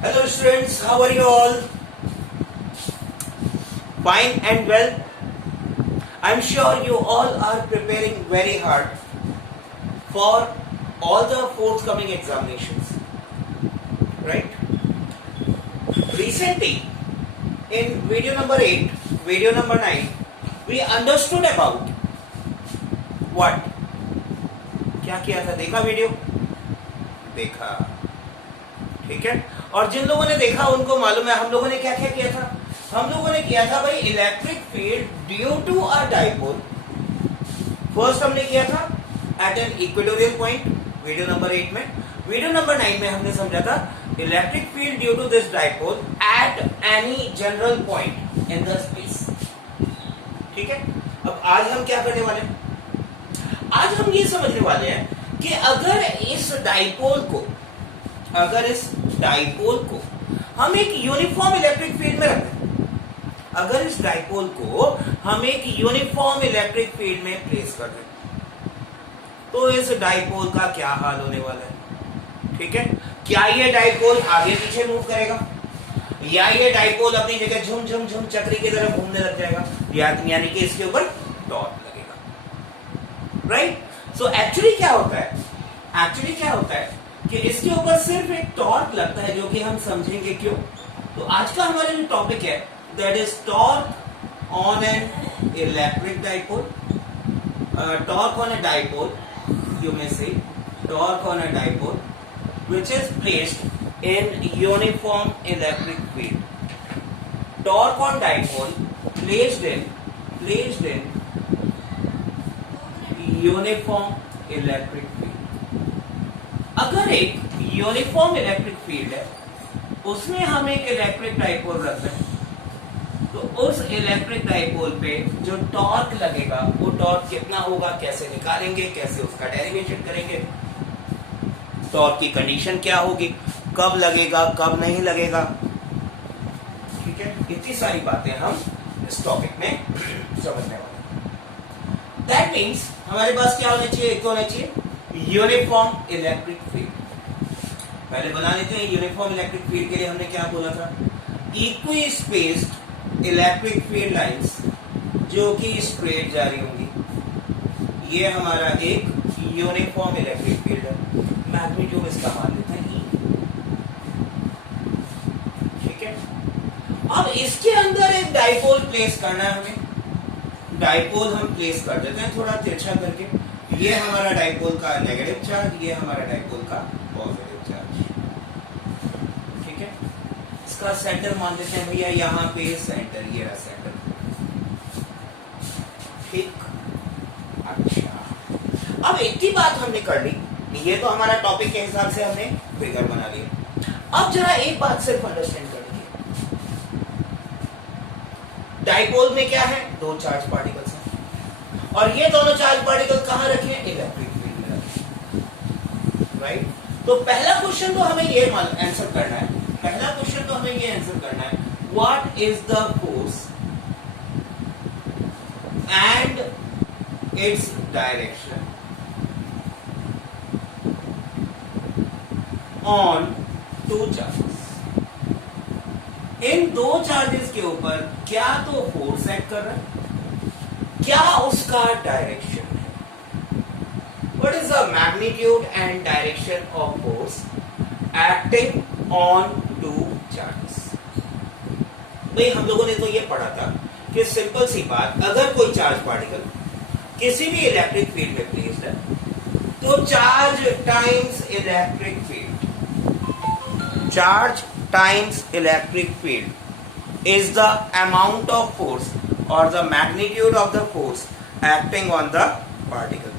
Hello students, how are you all? Fine and well? I'm sure you all are preparing very hard for all the forthcoming examinations, right? Recently, in video number 8, video number 9, we understood about what? क्या किया था? देखा video? देखा, ठीक है। और जिन लोगों ने देखा उनको मालूम है हम लोगों ने क्या क्या किया था। हम लोगों ने किया था भाई electric field due to a dipole. First हमने किया था at an equatorial point, video number 8 में। वीडियो नंबर 9 में हमने समझा था electric field due to this dipole at any general point in the space, ठीक है। अब आज हम क्या करने वाले हैं? आज हम ये समझने वाले हैं कि अगर इस डाइपोल को हम एक यूनिफॉर्म इलेक्ट्रिक फील्ड में रखें, अगर इस डाइपोल को हम एक यूनिफॉर्म इलेक्ट्रिक फील्ड में प्लेस कर दें, तो इस डाइपोल का क्या हाल होने वाला है, ठीक है। क्या ये डाइपोल आगे पीछे मूव करेगा या ये डाइपोल अपनी जगह झुम झुम झुम चक्री की तरह घूमने लग जाएगा, यानी कि इसके ऊपर टॉर्क लगेगा, राइट। सो एक्चुअली क्या होता है कि इसके ऊपर सिर्फ एक टॉर्क लगता है, जो कि हम समझेंगे क्यों। तो आज का हमारा जो टॉपिक है that is torque on an electric dipole. Torque on a dipole, you may say torque on a dipole which is placed in uniform electric field. Torque on dipole placed in uniform electric field. अगर एक uniform electric field है उसमें हम एक electric dipole रख रहे हैं, तो उस इलेक्ट्रिक डाइपोल पे जो टॉर्क लगेगा वो टॉर्क कितना होगा, कैसे निकालेंगे, कैसे उसका डेरिवेशन करेंगे, टॉर्क की कंडीशन क्या होगी, कब लगेगा कब नहीं लगेगा, ठीक है। इतनी सारी बातें हम इस टॉपिक में समझने वाले हैं। दैट मीन्स हमारे पास क्या होना चाहिए, एक तो होना चाहिए यूनिफॉर्म इलेक्ट्रिक फील्ड। पहले बना लेते हैं यूनिफॉर्म इलेक्ट्रिक फील्ड के लिए हमने क्या बोला था, equi spaced electric field lines जो कि स्ट्रेट जा रही होंगी, ये हमारा एक यूनिफॉर्म इलेक्ट्रिक फील्ड है। मैग्नीट्यूड इसका मान लेते हैं E, ठीक है। अब इसके अंदर एक डाइपोल प्लेस करना है हमें। डाइपोल हम प्लेस कर देते हैं थोड़ा तिरछा करके। ये हमारा डाइपोल का नेगेटिव चार्ज, ये हमारा डाइपोल का पॉजिटिव चार्ज, ठीक है। इसका सेंटर मान देते हैं भैया यहां पे सेंटर, ये रहा सेंटर, ठीक। अच्छा, अब इतनी बात हमने कर ली, ये तो हमारा टॉपिक के हिसाब से हमने फिगर बना लिया। अब जरा एक बात सिर्फ अंडरस्टैंड कर लीजिए, डाइपोल में क्या है, दो चार्ज पार्टिकल्स हैं और ये दोनों चार्ज पार्टिकल कहां रखे हैं, इलेक्ट्रिक फील्ड में रखे, राइट। तो पहला क्वेश्चन तो हमें ये आंसर करना है, what is the force and its direction on two charges. इन दो चार्जेस के ऊपर क्या तो फोर्स एक्ट कर रहा है, क्या उसका डायरेक्शन है। What is the magnitude and direction of force acting on two charges. भाई हम लोगों ने तो ये पढ़ा था कि सिंपल सी बात, अगर कोई चार्ज पार्टिकल किसी भी इलेक्ट्रिक फील्ड में प्लेस्ड है तो charge times electric field, charge times electric field is the amount of force or the magnitude of the force acting on the particle।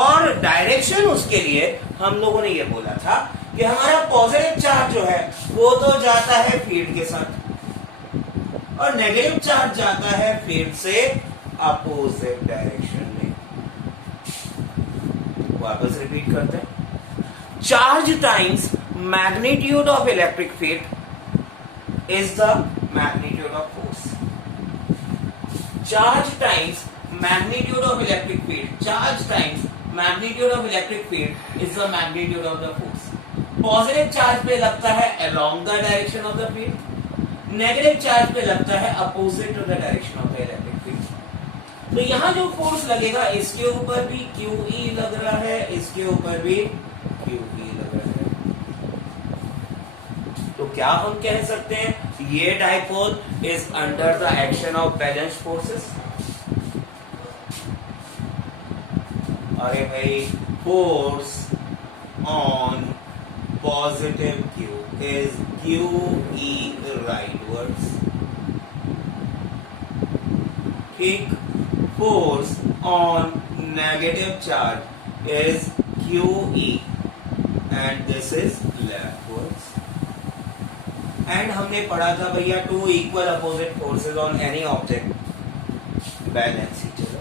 और डायरेक्शन उसके लिए हम लोगों ने ये बोला था कि हमारा पॉजिटिव चार्ज जो है वो तो जाता है फील्ड के साथ और नेगेटिव चार्ज जाता है फील्ड से अपोजिट डायरेक्शन में। वापस रिपीट करते हैं, charge times magnitude of electric field is the magnitude of force. Charge times magnitude of electric field is the magnitude of the force. Positive charge पे लगता है along the direction of the field, negative charge पे लगता है opposite to the direction of the electric field. तो यहां जो force लगेगा इसके ऊपर भी QE लग रहा है, इसके ऊपर भी QE लग रहा है। तो क्या हम कह सकते हैं ये dipole is under the action of balance forces. अरे भाई force on positive Q is QE rightwards, ठीक। Force on negative charge is QE and this is leftwards। And हमने पढ़ा था भैया two equal opposite forces on any object balance ही चलो,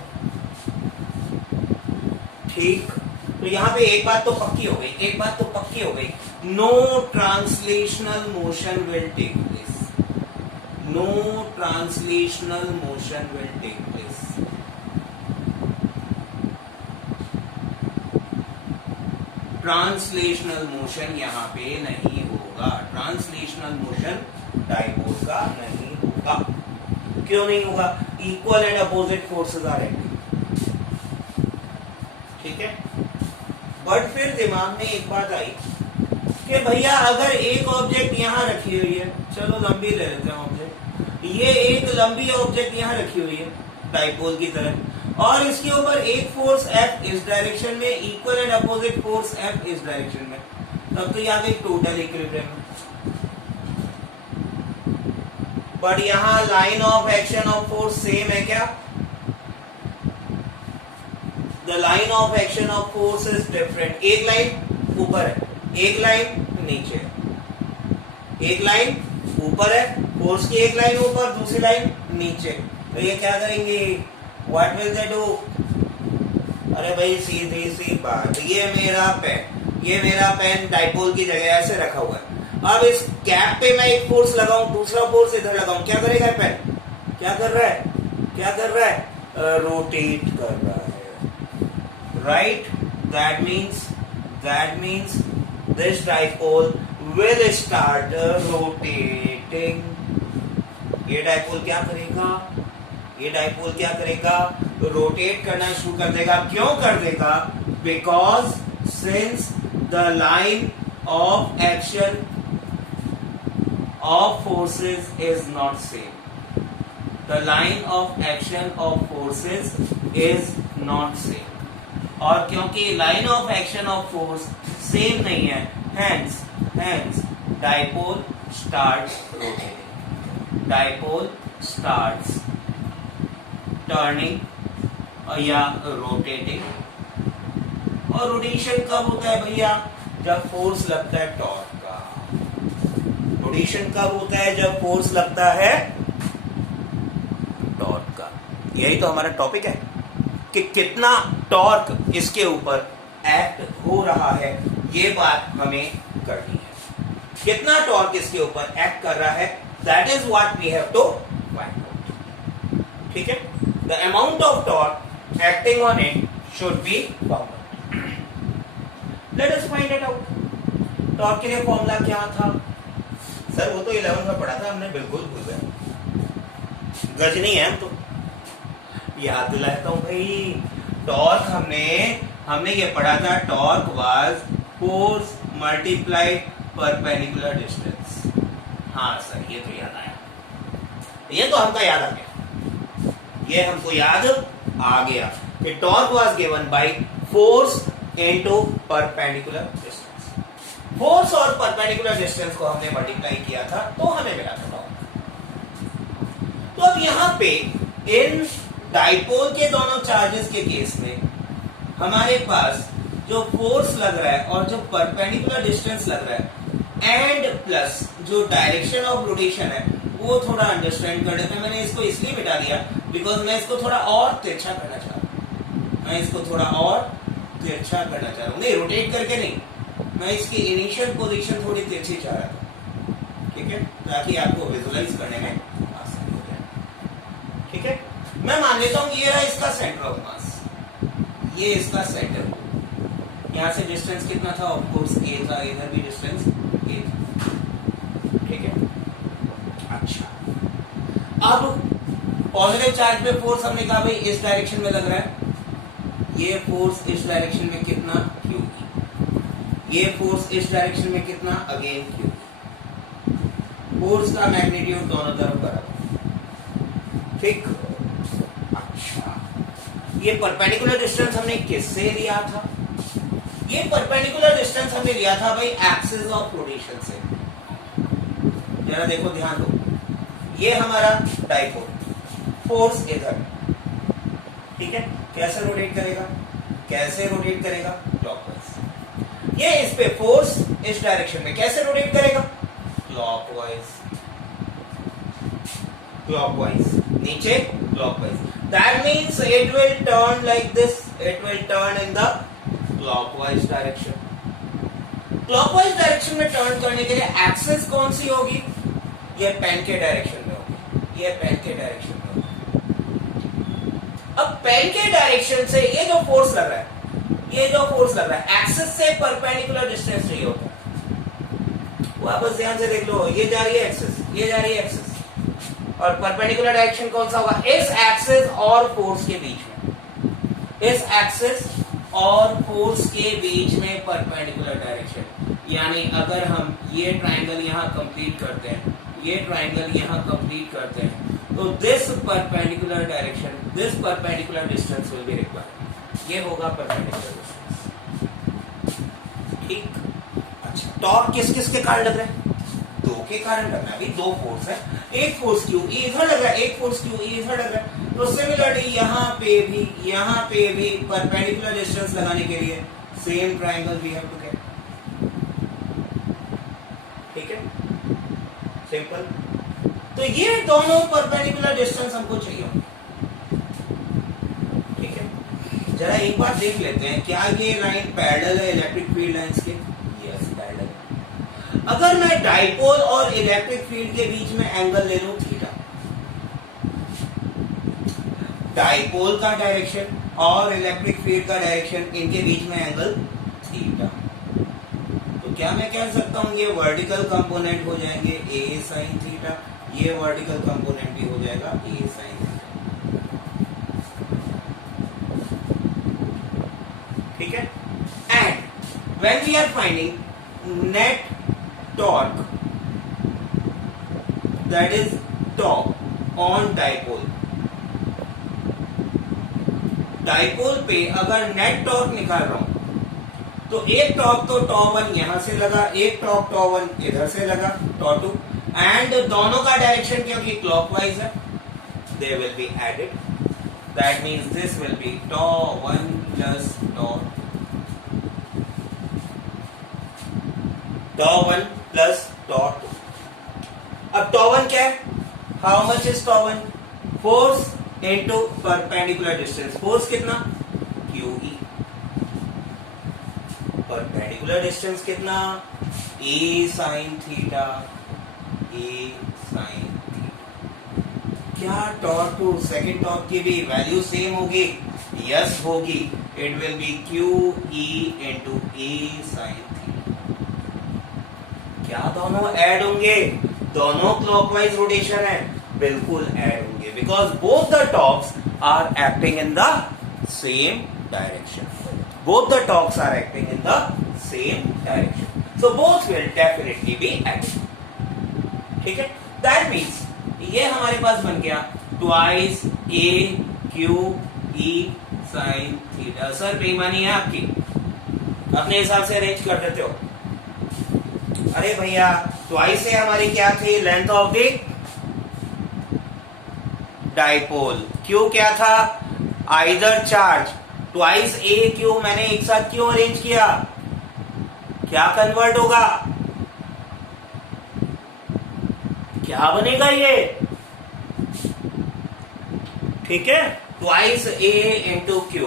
ठीक। तो यहां पे एक बात तो पक्की हो गई, एक बात तो पक्की हो गई, no translational motion will take place, no translational motion will take place. Translational motion यहां पे नहीं होगा, ट्रांसलेशनल मोशन डाइपोल का नहीं होगा। क्यों नहीं होगा? Equal and opposite forces are acting, ठीक है। बट फिर दिमाग में एक बात आई कि भैया अगर एक ऑब्जेक्ट यहां रखी हुई है, चलो लंबी ले लेते हैं ऑब्जेक्ट, ये एक लंबी ऑब्जेक्ट यहां रखी हुई है डाइपोल की तरह, और इसके ऊपर एक फोर्स F इस डायरेक्शन में, equal and opposite force F इस डायरेक्शन में, तब तो यहाँ पे टोटल इक्विलिब्रियम है। बट यहां line of action of force same है क्या? The line of action of force is different. एक लाइन ऊपर है, एक लाइन नीचे है, एक लाइन ऊपर है, फोर्स की एक लाइन ऊपर, दूसरी लाइन नीचे। तो ये क्या करेंगे? What will they do? अरे भाई सीधी सी बात, ये मेरा पेन डाइपोल की जगह ऐसे रखा हुआ है। अब इस कैप पे मैं एक फोर्स लगाऊं, दूसरा फोर्स इधर लगाऊं, क्या करेगा पेन? क्या कर रहा है? क्या कर रहा है? रोटेट कर रहा है, right? That means this dipole will start rotating. ये डाइपोल क्या करेगा? ये डाइपोल क्या करेगा? रोटेट करना शुरू कर देगा। क्यों कर देगा? Because since the line of action of forces is not same, the line of action of forces is not same, और क्योंकि line of action of force same नहीं है, hence dipole starts rotating, dipole starts turning या rotating। और rotation कब होता है भैया? जब फोर्स लगता है टॉर्क का। रोटेशन कब होता है? जब फोर्स लगता है टॉर्क का। यही तो हमारा टॉपिक है कि कितना टॉर्क इसके ऊपर एक्ट हो रहा है, ये बात हमें करनी है। कितना टॉर्क इसके ऊपर एक्ट कर रहा है, that is what we have to find out, ठीक है। The amount of torque acting on it should be found out. Let us find it out. Torque के लिए फॉर्मूला क्या था? सर वो तो 11 में पढ़ा था हमने, बिल्कुल भूल गए, गज नहीं है हम तो। याद दिलाता हूं भाई, टॉर्क हमने ये पढ़ा था, torque was force multiplied perpendicular distance. हाँ सर, ये तो याद आया, ये तो हमको याद आ गया, ये हमको याद आ गया कि torque was given by force into perpendicular distance. Force और परपेंडिकुलर डिस्टेंस को हमने मल्टीप्लाई किया था तो हमें मिला था टॉर्क। तो अब यहां पे इन डाइपोल के दोनों चार्जेस के केस में हमारे पास जो फोर्स लग रहा है और जो परपेंडिकुलर डिस्टेंस लग रहा है एंड प्लस जो डायरेक्शन ऑफ रोटेशन है, वो थोड़ा अंडरस्टैंड करने में मैंने इसको इसलिए मिटा दिया बिकॉज मैं इसको थोड़ा और तिरछा करना चाह रहा हूं। मैं इसको थोड़ा और तिरछा करना चाह रहा हूं, नहीं रोटेट करके नहीं, मैं इसकी इनिशियल पोजीशन थोड़ी तिरछी चाह रहा था, ठीक है, ताकि आपको विजुलाइज करने में आसानी हो जाए, ठीक है। मैं मान लेता हूं ये रहा इसका सेंटर ऑफ मास, ये इसका सेंटर, यहां से डिस्टेंस कितना था, ऑफ कोर्स a था, इधर भी डिस्टेंस a था, ठीक है। अच्छा, अब पॉजिटिव चार्ज पे फोर्स हमने कहा भाई इस डायरेक्शन में लग रहा है, ये फोर्स इस डायरेक्शन में कितना q, ये फोर्स इस डायरेक्शन में कितना अगेन q, फोर्स का मैग्नीट्यूड दोनों तरफ बराबर, ठीक। अच्छा, ये परपेंडिकुलर डिस्टेंस हमने किससे लिया था, ये परपेंडिकुलर डिस्टेंस हमने लिया था भाई एक्सिस ऑफ रोटेशन से। जरा देखो, ध्यान दो, ये हमारा डाइपोल, फोर्स इधर, ठीक है, कैसे रोटेट करेगा, कैसे रोटेट करेगा, क्लॉकवाइज। ये इस पे फोर्स इस डायरेक्शन में कैसे रोटेट करेगा, क्लॉकवाइज, क्लॉकवाइज, नीचे clockwise. That means it will turn like this, it will turn in the clockwise direction. Clockwise direction में टर्न करने के लिए एक्सिस कौन सी होगी, ये पेन के डायरेक्शन में होगी, ये पेन के डायरेक्शन में होगी। अब पेन के डायरेक्शन से ये जो फोर्स लग रहा है, ये जो फोर्स लग रहा है, एक्सिस से परपेंडिकुलर डिस्टेंस चाहिए होता है। वापस ध्यान से देख लो, ये जा रही है एक्सिस, ये जा रही है एक्सिस, और परपेंडिकुलर डायरेक्शन कौन सा होगा, इस एक्सिस और फोर्स के बीच में, इस एक्सिस और फोर्स के बीच में परपेंडिकुलर डायरेक्शन। यानी अगर हम ये ट्रायंगल यहां कंप्लीट करते हैं, ये ट्रायंगल यहां कंप्लीट करते हैं, तो this perpendicular direction, this perpendicular distance will be required, ये होगा परपेंडिकुलर डिस्टेंस, ठीक। अच्छा, टॉर्क किस किस के कारण लग रहा है, दो के कारण लग रहा है, अभी दो फोर्स है, एक फोर्स क्यू ई इधर लग रहा है, एक फोर्स क्यू ई इधर लग रहा है। तो सिमिलरली यहाँ पे भी परपेंडिकुलर डिस्टेंस लगाने के लिए same triangle we have to get, ठीक है, सिंपल। तो ये दोनों परपेंडिकुलर डिस्टेंस हमको चाहिए, ठीक है। जरा एक बार देख लेते हैं, क्या ये लाइन पैरेलल है इलेक्ट्रिक फील्ड लाइंस के, यस पैरेलल। अगर मैं डाइपोल और इलेक्ट्रिक फील्ड के बीच में एंगल ले लूं थीटा, डाइपोल का डायरेक्शन और इलेक्ट्रिक फील्ड का डायरेक्शन, इनके बीच में एंगल थीटा, तो क्या मैं कह सकता हूं ये वर्टिकल कंपोनेंट हो जाएंगे a sin थीटा, ये वर्टिकल कंपोनेंट भी हो जाएगा a sin थीटा, ठीक है। And when we are finding net torque, that is torque on dipole, dipole पे अगर नेट टॉर्क निकाल रहा हूं, तो एक टॉर्क तो टॉ1 यहां से लगा, एक टॉर्क टॉ1 इधर से लगा, टॉ2, एंड दोनों का डायरेक्शन क्योंकि क्लॉकवाइज है, they will be added, that means this will be tau one plus tau one plus tau two. अब टॉ1 क्या है, how much is tau one, force into perpendicular distance, force कितना QE, परपेंडिकुलर डिस्टेंस कितना a sin theta, a sin theta. क्या torque second torque की भी value same होगी, yes होगी, it will be QE into a sin theta. क्या दोनों add होंगे, दोनों क्लॉकवाइज रोटेशन है, बिल्कुल ऐड होंगे, because both the torques are acting in the same direction, both the torques are acting in the same direction, so both will definitely be added, ठीक है। That means ये हमारे पास बन गया twice a q e sin theta। Sir बेईमानी है आपकी, अपने हिसाब से अरेंज कर देते हो। अरे भैया, twice से हमारी क्या थी, length of the dipole, q क्या था, आइदर चार्ज, ट्वाइस ए क्यू मैंने एक साथ क्यों अरेंज किया, क्या कन्वर्ट होगा, क्या बनेगा ये, ठीक है, twice a into Q,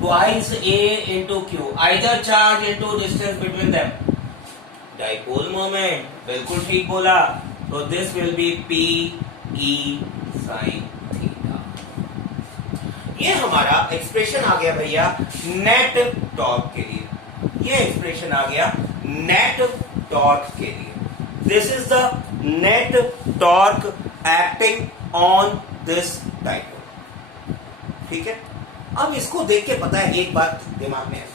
twice a into Q, either charge into distance between them, dipole moment, बिल्कुल ठीक बोला। तो this will be P E sine theta. ये हमारा एक्सप्रेशन आ गया भैया नेट टॉर्क के लिए, ये एक्सप्रेशन आ गया नेट टॉर्क के लिए। This is the net torque acting on this dipole. ठीक है, अब इसको देख के पता है एक बात दिमाग में है,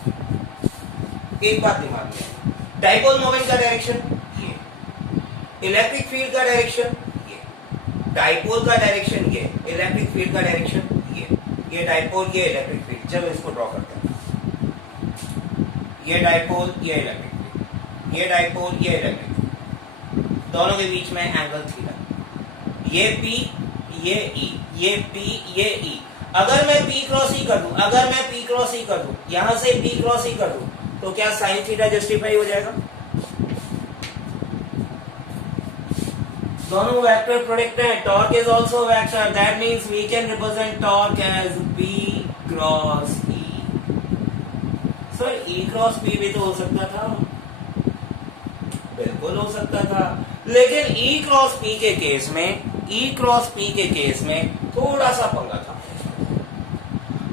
एक बात दिमाग में है, डाइपोल मोमेंट का डायरेक्शन ये, इलेक्ट्रिक फील्ड का डायरेक्शन ये, डाइपोल का डायरेक्शन ये, इलेक्ट्रिक फील्ड का डायरेक्शन ये डाइपोल ये इलेक्ट्रिक फील्ड। चलो इसको ड्रॉ करते हैं, ये डाइपोल ये इलेक्ट्रिक फील्ड, ये डाइपोल ये इलेक्ट्रिक फील्ड, दोनों के बीच में एंगल थीटा, ये P ये E, ये P ये E। अगर मैं P क्रॉस E कर दूं, अगर मैं P क्रॉस E कर दूं, यहां से P क्रॉस E कर दूं, तो क्या साइन थीटा जस्टिफाई हो जाएगा? दोनों वेक्टर प्रोडक्ट है, torque is also vector, that means we can represent torque as P cross E। Sir E cross P भी तो हो सकता था, बिल्कुल हो सकता था, लेकिन E क्रॉस P के केस में, E क्रॉस P के केस में थोड़ा सा पंगा था।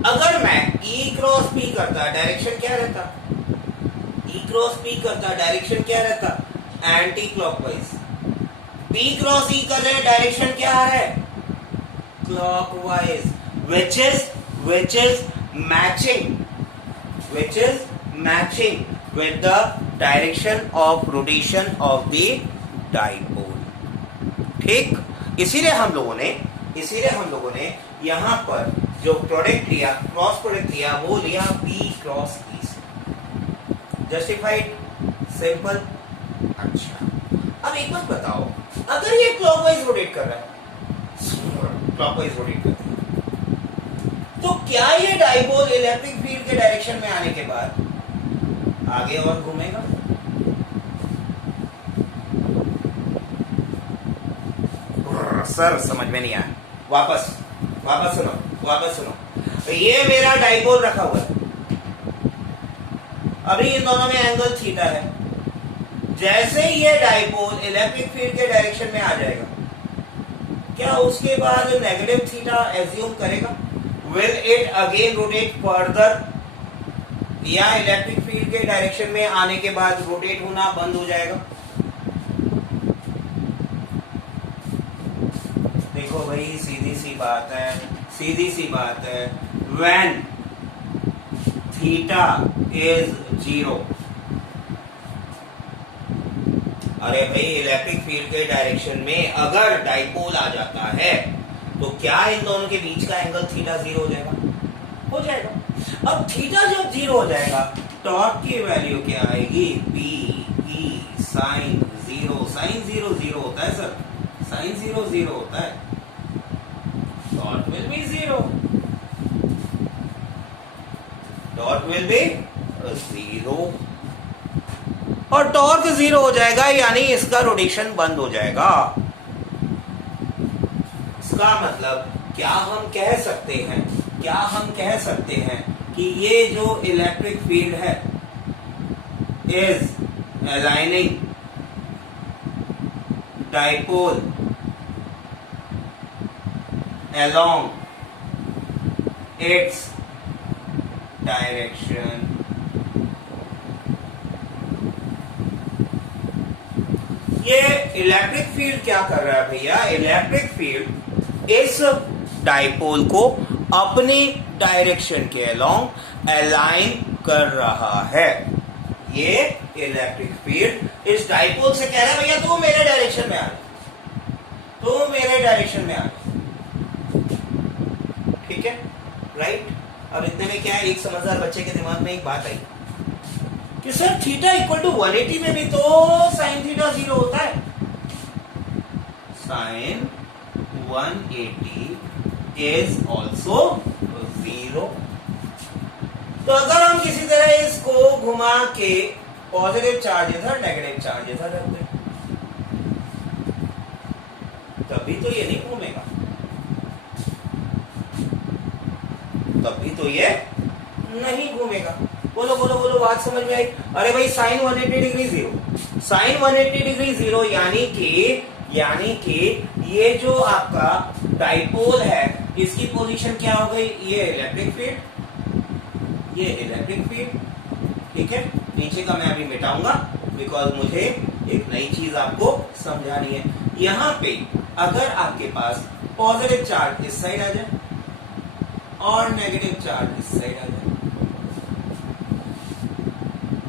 अगर मैं E क्रॉस P करता, डायरेक्शन क्या रहता? E क्रॉस P करता, डायरेक्शन क्या रहता? Anti clockwise. P cross E कर रहे हैं, डायरेक्शन क्या आ रहा है? Clockwise, which is matching with the direction of rotation of the dipole। ठीक, इसीलिए हम लोगों ने यहां पर जो प्रोडक्ट लिया, क्रॉस प्रोडक्ट लिया, वो लिया P क्रॉस E से। Justified, simple. अच्छा, अब एक बात बताओ, अगर ये क्लॉकवाइज रोटेट कर रहा है, क्लॉकवाइज रोटेट कर रहा है, तो क्या ये डाइपोल इलेक्ट्रिक फील्ड के डायरेक्शन में आने के बाद आगे और घूमेगा? सर समझ में नहीं आया, वापस सुनो। ये मेरा डाइपोल रखा हुआ है, अभी इन दोनों में एंगल थीटा है। जैसे ही ये डाइपोल इलेक्ट्रिक फील्ड के डायरेक्शन में आ जाएगा, क्या उसके बाद नेगेटिव थीटा एज्यूम करेगा? Will it again rotate further, या इलेक्ट्रिक फील्ड के डायरेक्शन में आने के बाद रोटेट होना बंद हो जाएगा? देखो भाई, सीधी सी बात है, व्हेन थीटा इज 0, अरे भाई इलेक्ट्रिक फील्ड के डायरेक्शन में अगर डाइपोल आ जाता है, तो क्या इन दोनों के बीच का एंगल थीटा 0 हो जाएगा? हो जाएगा। अब थीटा जब 0 हो जाएगा, टॉर्क की वैल्यू क्या आएगी? P E साइन 0, साइन 0 0 होता है सर, साइन 0 0 होता है, torque will be 0, torque will be 0, और टॉर्क 0 हो जाएगा, यानी इसका रोटेशन बंद हो जाएगा। इसका मतलब क्या हम कह सकते हैं कि ये जो इलेक्ट्रिक फील्ड है is aligning dipole along its direction। ये इलेक्ट्रिक फील्ड क्या कर रहा है भैया? इलेक्ट्रिक फील्ड इस डाइपोल को अपनी डायरेक्शन के अलोंग अलाइन कर रहा है। ये इलेक्ट्रिक फील्ड इस डाइपोल से कह रहा है भैया तू मेरे डायरेक्शन में आ, तू मेरे डायरेक्शन में आ। ठीक है, राइट। अब इतने में क्या है, एक समझदार बच्चे के दिमाग में एक बात आई कि सर थीटा इक्वल टू 180 में भी तो साइन थीटा 0 होता है। Sine 180 is also 0। तो अगर हम किसी तरह इसको घुमा के पॉजिटिव चार्ज इधर नेगेटिव चार्ज इधर रखते हैं, तभी तो ये नहीं घूमेगा, तभी तो ये नहीं घूमेगा। बोलो बोलो बोलो, बात समझ में आई? अरे भाई साइन 180 डिग्री 0, साइन 180 डिग्री 0 यानी कि ये जो आपका डाइपोल है इसकी पोजीशन क्या हो गई, ये इलेक्ट्रिक फील्ड, ये इलेक्ट्रिक फील्ड, ठीक है। नीचे का मैं अभी मिटाऊंगा बिकॉज मुझे एक नई चीज आपको समझानी है। यहां पे अगर आपके पास पॉजिटिव चार्ज इस साइड आ जाए और नेगेटिव चार्ज इस साइड आ जाए,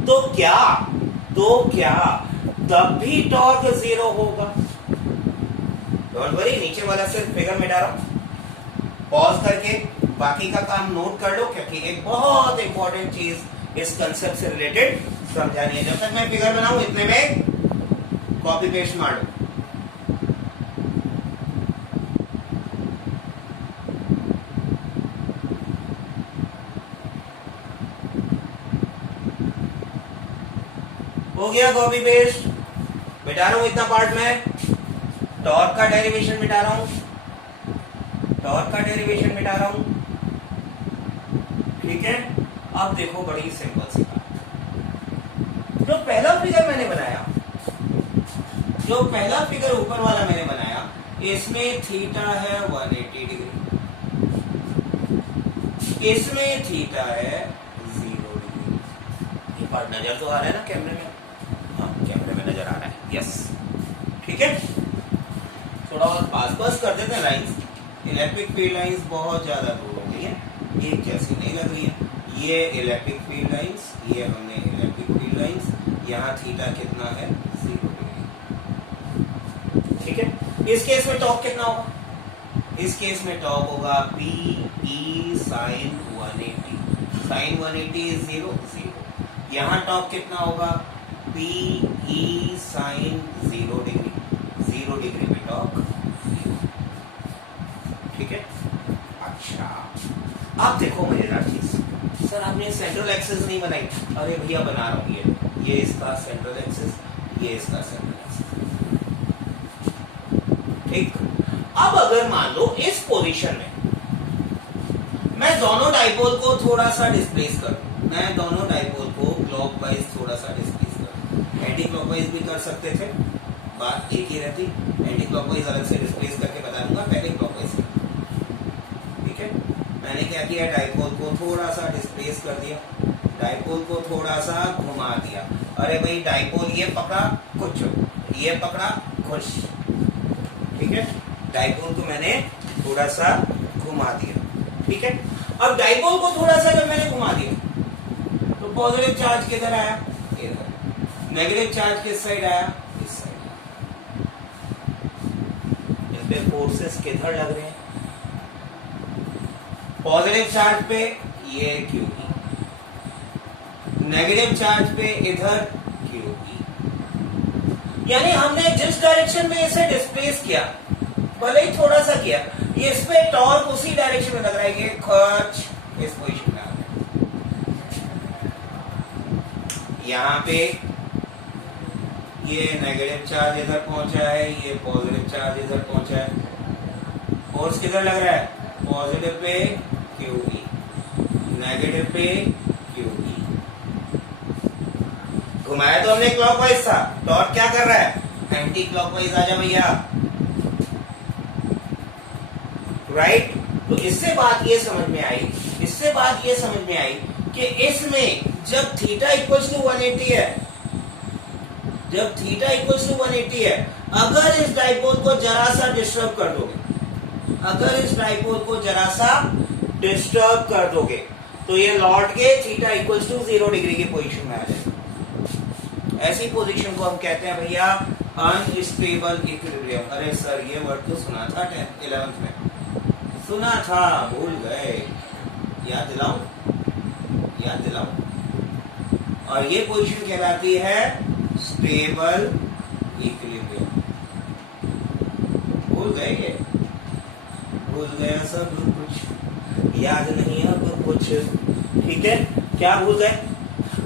तो क्या तब भी टॉर्क 0 होगा। डोंट वरी, नीचे वाला सिर्फ फिगर मिटा रहा हूं, पॉज करके बाकी का काम नोट कर लो, क्योंकि एक बहुत इंपॉर्टेंट चीज इस कंसेप्ट से रिलेटेड समझानी है। जब तक मैं फिगर बनाऊं इतने में कॉपी पेस्ट मार लो। हो गया कॉपी पेस्ट, मिटा रहा हूं इतना पार्ट में। टॉर्क का डेरिवेशन मिटा रहा हूं, टॉर्क का डेरिवेशन मिटा रहा हूं, ठीक है। अब देखो बड़ी सिंपल सी बात, जो पहला फिगर मैंने बनाया, जो पहला फिगर ऊपर वाला मैंने बनाया, इसमें थीटा है 180 डिग्री, इसमें थीटा है 0 डिग्री। ये पार्ट नजर तो आ रहा है ना कैमरे में? हाँ, कैमरे में नजर आ रहा है, यस, ठीक है। थोड़ा बहुत पास कर देते हैं लाइंस। इलेक्ट्रिक फील्ड लाइंस बहुत ज्यादा दूर हो गई है, ये कैसी नहीं लग रही है। ये इलेक्ट्रिक फील्ड लाइंस, ये हमने इलेक्ट्रिक फील्ड लाइंस, यहाँ थीटा कितना है 0 डिग्री, ठीक है। इस केस में टॉर्क कितना होगा? इस केस में टॉर्क होगा P E sin 180, sin 180 is 0 0। यहाँ टॉर्क कितना होगा? P E sin 0 degree, 0 degree में टॉर्क 0, ठीक है। अच्छा, आप देखो मजेदार चीज, सर आपने सेंट्रल एक्सिस नहीं बनाई। अरे भैया बना रहा हूं, ये इसका सेंट्रल एक्सिस, ये इसका सेंट्रल एक्सिस, ठीक। अब अगर मान लो इस पोजीशन में मैं दोनों डाइपोल को थोड़ा सा डिस्प्लेस कर दूं, मैं दोनों डाइपोल को क्लॉकवाइज थोड़ा सा डिस्प्लेस कर दूं, एंटी क्लॉकवाइज भी कर सकते थे, बात एक ही रहती। एंटी क्लॉकवाइज अलग से डिस्प्लेस करके बता दूंगा, पहले क्लॉकवाइज, ठीक है। मैंने क्या किया, डाइपोल को थोड़ा सा डिस्प्लेस कर दिया, डाइपोल को थोड़ा सा घुमा दिया। अरे भाई डाइपोल ये पकड़ा कुछ, ये पकड़ा खुश, ठीक है। डाइपोल को मैंने थोड़ा सा घुमा दिया, ठीक है। अब डाइपोल को थोड़ा सा जब मैंने घुमा दिया तो पॉजिटिव चार्ज किधर आया? इधर। नेगेटिव चार्ज किस साइड आया? इस साइड। इस पे फोर्सेस किधर लग रहे हैं? पॉजिटिव चार्ज पे ये QE, नेगेटिव चार्ज पे इधर QE। यानी हमने जिस डायरेक्शन में इसे डिस्प्लेस किया, भले ही थोड़ा सा किया, ये इस पे टॉर्क उसी डायरेक्शन में लग रहा है, ये खर्च इस पोजीशन में आ गया। यहां पे ये नेगेटिव चार्ज इधर पहुंचा है, ये पॉजिटिव चार्ज इधर पहुंचा है। फोर्स किधर लग रहा है? पॉजिटिव पे QE, नेगेटिव पे QE। घुमाया तो हमने क्लॉकवाइज था, टॉर्क क्या कर रहा है? एंटी क्लॉकवाइज आ जा भैया, राइट। तो इससे बात ये समझ में आई, इससे बात ये समझ में आई कि इसमें जब थीटा इक्वल्स टू 180 है, जब थीटा इक्वल्स टू 180 है, अगर इस डाइपोल को जरा सा डिस्टर्ब कर दोगे, अगर इस डाइपोल को जरा सा डिस्टर्ब कर दोगे तो ये लौट के थीटा इक्वल्स टू 0 डिग्री की पोजीशन में आ जाएगा। ऐसी पोजीशन को हम कहते हैं भैया अनस्टेबल इक्विलिब्रियम। अरे सर ये वर्ड तो सुना था 11th में, सुना था, भूल गए, याद दिलाऊं, याद दिलाऊं। और ये पोजीशन कहलाती है स्टेबल इक्विलिब्रियम। भूल गए, ये भूल गया सब कुछ, याद नहीं है अब कुछ, ठीक है। क्या भूल गए?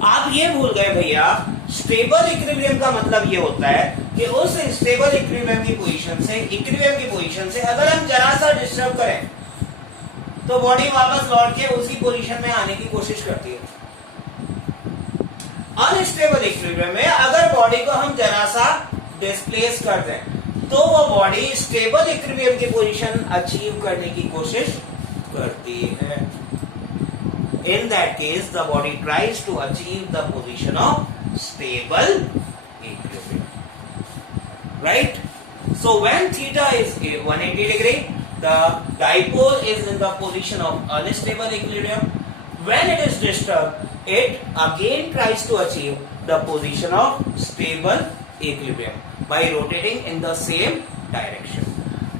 आप ये भूल गए भैया, स्टेबल इक्विलिब्रियम का मतलब ये होता है कि उस स्टेबल इक्विलिब्रियम की पोजीशन से, इक्विलिब्रियम की पोजीशन से अगर हम जरा सा डिस्टर्ब करें तो बॉडी वापस लौट के उसी पोजीशन में आने की कोशिश करती है। अनस्टेबल इक्विलिब्रियम में अगर बॉडी को हम जरा सा डिस्प्लेस कर दें तो वो बॉडी स्टेबल इक्विलिब्रियम की पोजीशन अचीव करने की कोशिश करती है. In that case, the body tries to achieve the position of stable equilibrium. Right? So when theta is 180 degree, the dipole is in the position of unstable equilibrium. When it is disturbed, it again tries to achieve the position of stable equilibrium by rotating in the same direction.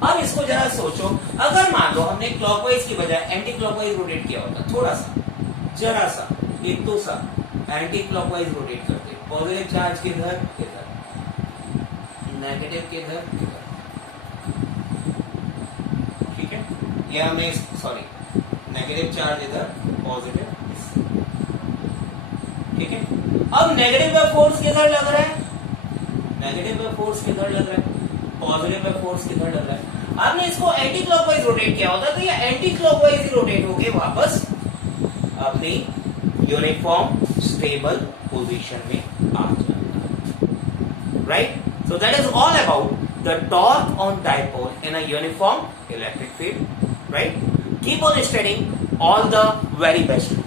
अब इसको जरा सोचो, अगर मान लो हमने clockwise की बजाय anti clockwise rotate किया होता, थोड़ा सा, जरा सा, एक तो सा एंटी क्लॉकवाइज रोटेट करते, पॉजिटिव चार्ज किधर किधर, नेगेटिव किधर किधर, ठीक है, ये हमने सॉरी नेगेटिव चार्ज इधर, पॉजिटिव, ठीक है. अब नेगेटिव का फोर्स किधर लग रहा है, नेगेटिव का फोर्स किधर लग रहा है, पॉजिटिव का फोर्स किधर लग रहा है. आपने इसको एंटी क्लॉकवाइज रोटेट किया होता तो ये एंटी क्लॉकवाइज ही रोटेट होके वापस अपनी यूनिफॉर्म स्टेबल पोजीशन में आ जाता. Right? So that is all about the torque on dipole in a uniform electric field. Right? Keep on studying. All the very best.